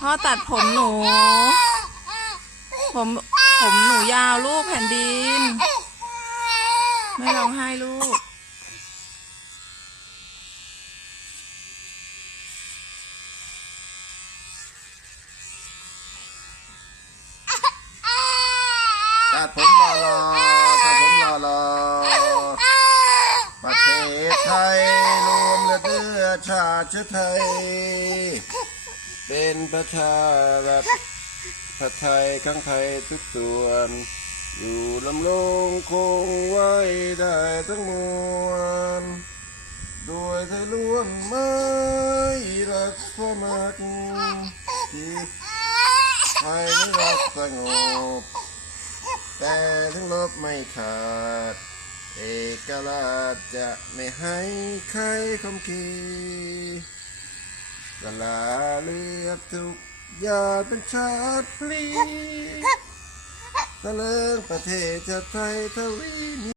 พ่อตัดผมหนู ผมผมหนูยาวลูกแผ่นดิน ไม่ร้องไห้ลูก ตัดผมรอรอตัดผมรอรอประเทศไทยรวมเลือดเลือชาติเชื้อไทย เป็นประชารัฐผัดไทยข้างไทยทุกส่วน อยู่ลำลงคงไว้ได้ทั้งมวลด้วยไทยล้วนไม่รักสมัครที่ไทยไม่รักสงบ แต่ทั้งลบไม่ขาด เอกราชจะไม่ให้ใครคำคี สลาเลือดทุกอยาเป็นชาติพลีตะเลิงประเทศชาติไทยทวี